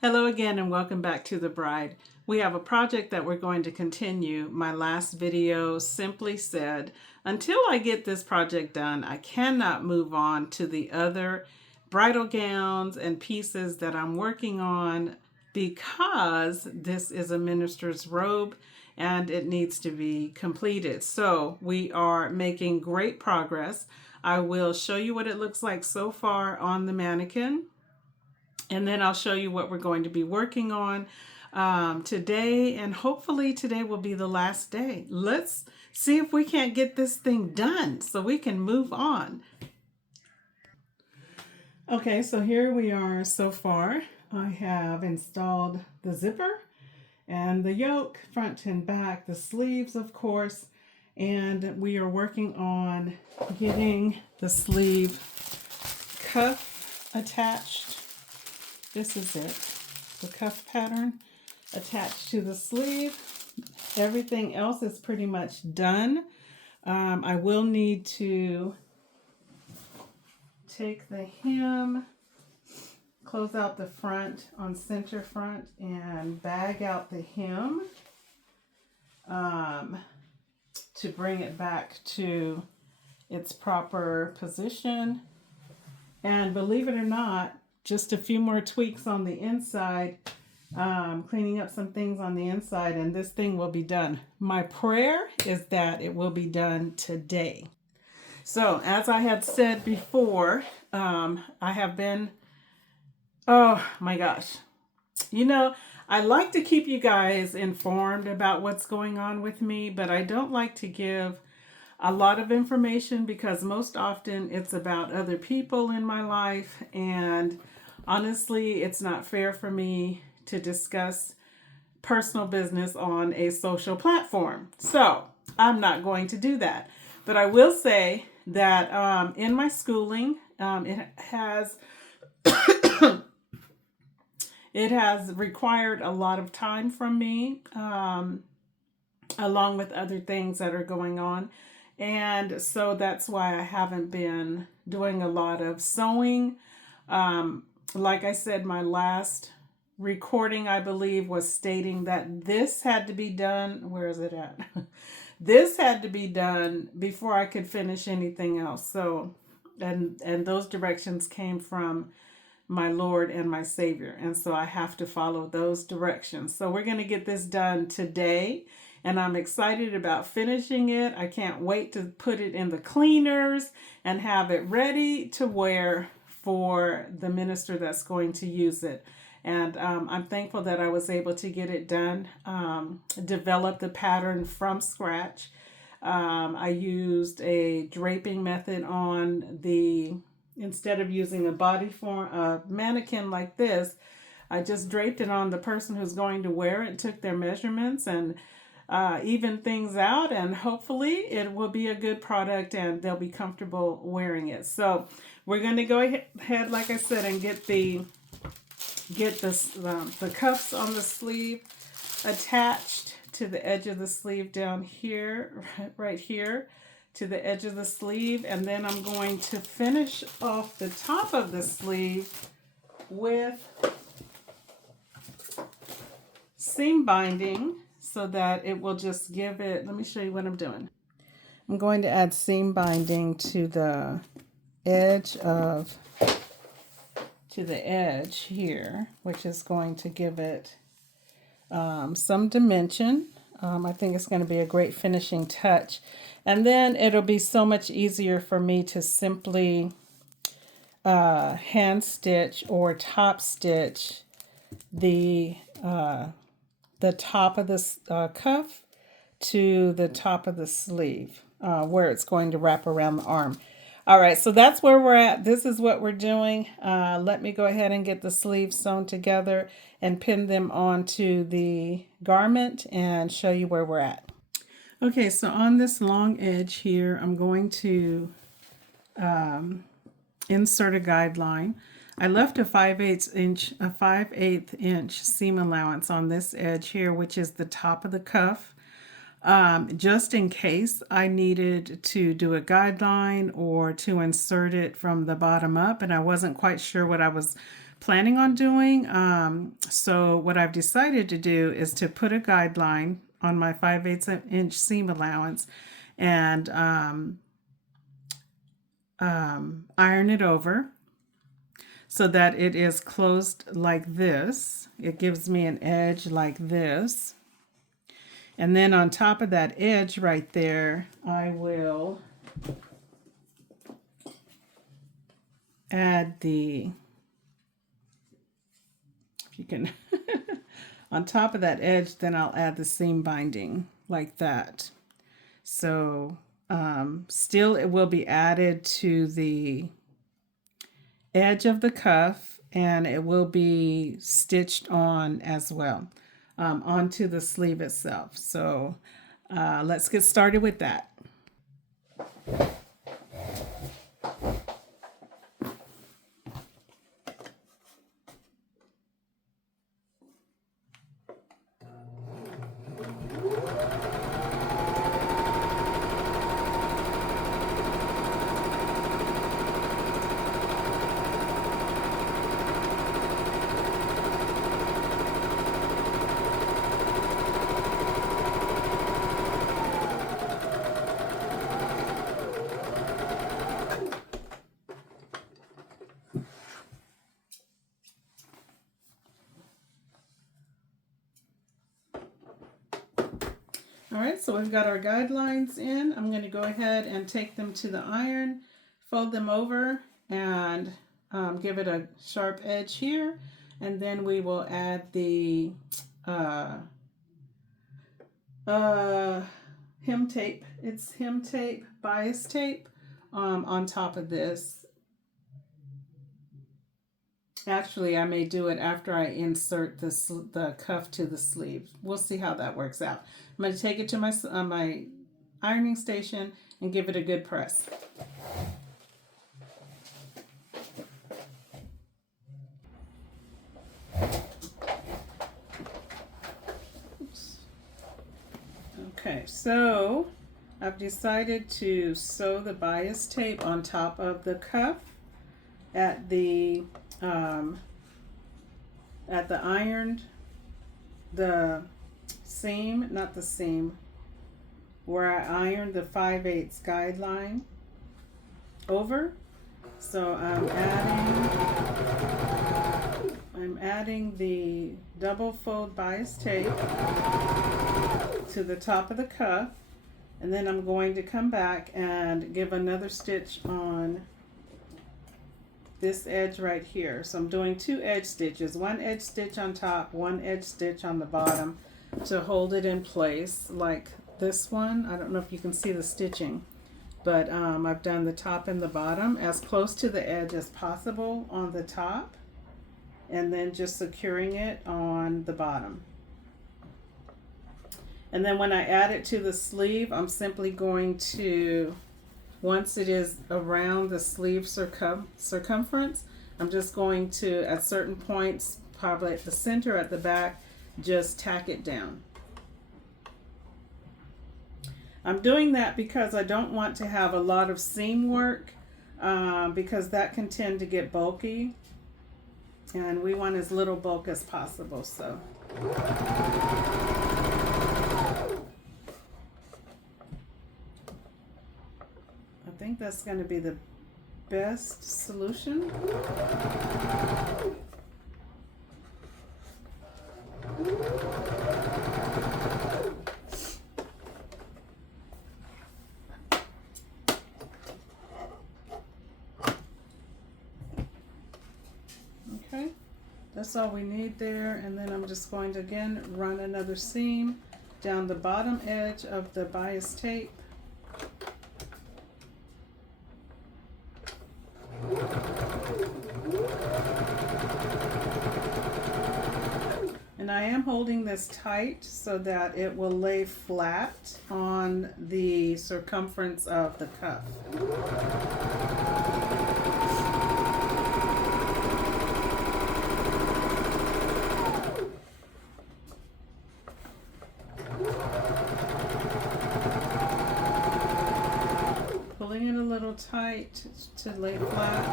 Hello again and welcome back to The Bride. We have a project that we're going to continue. My last video simply said, until I get this project done, I cannot move on to the other bridal gowns and pieces that I'm working on because this is a minister's robe and it needs to be completed. So we are making great progress. I will show you what it looks like so far on the mannequin. And then I'll show you what we're going to be working on today. And hopefully today will be the last day. Let's see if we can't get this thing done so we can move on. Okay, so here we are so far. I have installed the zipper and the yoke, front and back, the sleeves, of course. And we are working on getting the sleeve cuff attached. This is it, the cuff pattern attached to the sleeve. Everything else is pretty much done. I will need to take the hem, close out the front on center front, and bag out the hem to bring it back to its proper position. And believe it or not, just a few more tweaks on the inside, cleaning up some things on the inside, and this thing will be done. My prayer is that it will be done today. So, as I had said before, I have been, oh my gosh, I like to keep you guys informed about what's going on with me, but I don't like to give a lot of information because most often it's about other people in my life, and honestly, it's not fair for me to discuss personal business on a social platform. So I'm not going to do that. But I will say that in my schooling, it has it has required a lot of time from me, along with other things that are going on. And so that's why I haven't been doing a lot of sewing. Like I said, my last recording, I believe, was stating that this had to be done. Where is it at? This had to be done before I could finish anything else. So, and those directions came from my Lord and my Savior. And so I have to follow those directions. So we're going to get this done today. And I'm excited about finishing it. I can't wait to put it in the cleaners and have it ready to wear for the minister that's going to use it. And I'm thankful that I was able to get it done, develop the pattern from scratch. I used a draping method on instead of using a body form, a mannequin like this, I just draped it on the person who's going to wear it, took their measurements and even things out, and hopefully it will be a good product and they'll be comfortable wearing it. So we're going to go ahead, like I said, and get the cuffs on the sleeve attached to the edge of the sleeve down here, right here, to the edge of the sleeve. And then I'm going to finish off the top of the sleeve with seam binding so that it will just give it, let me show you what I'm doing. I'm going to add seam binding to the edge here, which is going to give it some dimension. I think it's going to be a great finishing touch. And then it'll be so much easier for me to simply hand stitch or top stitch the top of this cuff to the top of the sleeve, where it's going to wrap around the arm. All right, so that's where we're at. This is what we're doing. Let me go ahead and get the sleeves sewn together and pin them onto the garment and show you where we're at. Okay, so on this long edge here, I'm going to insert a guideline. I left a 5/8 inch seam allowance on this edge here, which is the top of the cuff. Just in case I needed to do a guideline or to insert it from the bottom up, and I wasn't quite sure what I was planning on doing. So what I've decided to do is to put a guideline on my 5/8 inch seam allowance and iron it over so that it is closed like this. It gives me an edge like this. And then on top of that edge right there, I will add the, if you can, on top of that edge, then I'll add the seam binding like that. So still it will be added to the edge of the cuff, and it will be stitched on as well onto the sleeve itself. So let's get started with that. All right, so we've got our guidelines in. I'm going to go ahead and take them to the iron, fold them over, and give it a sharp edge here. And then we will add the hem tape. It's hem tape, bias tape on top of this. Actually, I may do it after I insert the cuff to the sleeve. We'll see how that works out. I'm going to take it to my ironing station and give it a good press. Oops. Okay, so I've decided to sew the bias tape on top of the cuff at the ironed, the seam, not the seam, where I ironed the 5/8 guideline over. So I'm adding the double fold bias tape to the top of the cuff, and then I'm going to come back and give another stitch on this edge right here. So I'm doing 2 edge stitches, 1 edge stitch on top, 1 edge stitch on the bottom to hold it in place like this one. I don't know if you can see the stitching, but I've done the top and the bottom as close to the edge as possible on the top, and then just securing it on the bottom. And then when I add it to the sleeve, I'm simply going to, once it is around the sleeve circumference, I'm just going to, at certain points, probably at the center, at the back, just tack it down. I'm doing that because I don't want to have a lot of seam work because that can tend to get bulky, and we want as little bulk as possible. So I think that's going to be the best solution. Okay, that's all we need there, and then I'm just going to again run another seam down the bottom edge of the bias tape. And I am holding this tight so that it will lay flat on the circumference of the cuff. Pulling it a little tight to lay flat.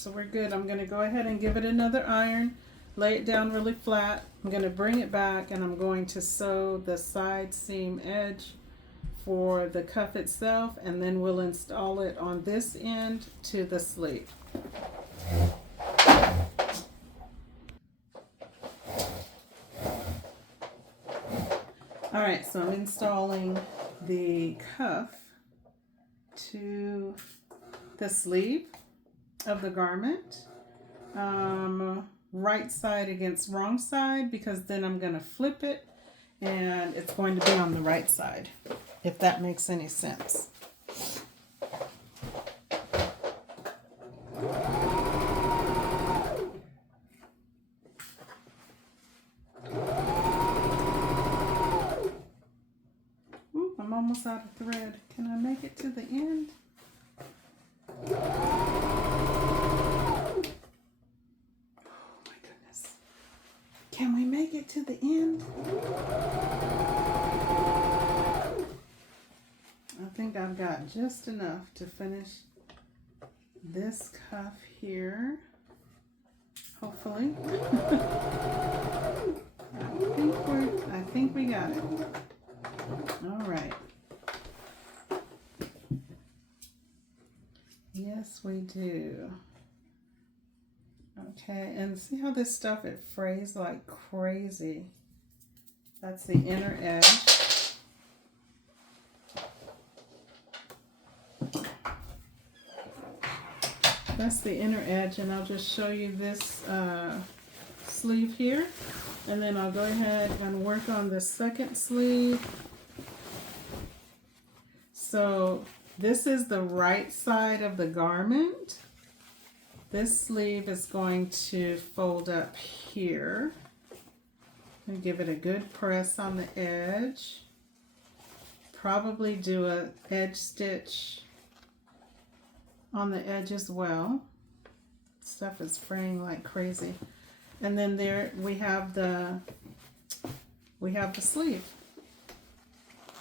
so we're good. I'm going to go ahead and give it another iron, lay it down really flat. I'm going to bring it back and I'm going to sew the side seam edge for the cuff itself, and then we'll install it on this end to the sleeve. All right, so I'm installing the cuff to the sleeve of the garment, right side against wrong side, because then I'm going to flip it and it's going to be on the right side, if that makes any sense. Ooh, I'm almost out of thread. Can I make it to the end? Can we make it to the end? I think I've got just enough to finish this cuff here, hopefully. I think we got it. All right. Yes, we do. Okay, and see how this stuff, it frays like crazy. That's the inner edge. That's the inner edge, and I'll just show you this sleeve here, and then I'll go ahead and work on the second sleeve. So this is the right side of the garment. This sleeve is going to fold up here and give it a good press on the edge. Probably do a edge stitch on the edge as well. Stuff is fraying like crazy. And then there we have the sleeve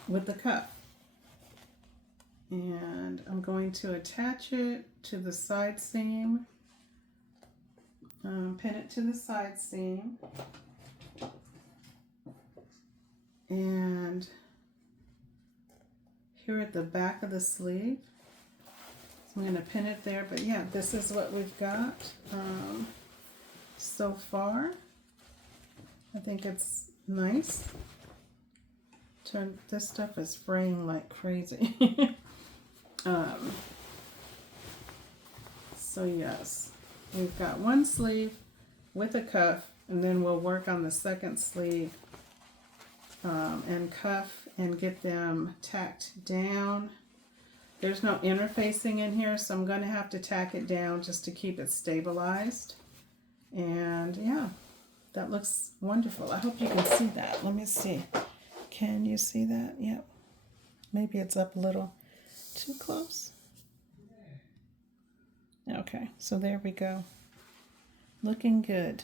with the cuff. And I'm going to attach it to the side seam. Pin it to the side seam, and here at the back of the sleeve, so I'm going to pin it there. But yeah, this is what we've got so far. I think it's nice. This stuff is fraying like crazy. So yes, we've got one sleeve with a cuff, and then we'll work on the second sleeve and cuff and get them tacked down. There's no interfacing in here, so I'm going to have to tack it down just to keep it stabilized. And yeah, that looks wonderful. I hope you can see that. Let me see. Can you see that? Yep. Maybe it's up a little too close. Okay, so there we go. Looking good.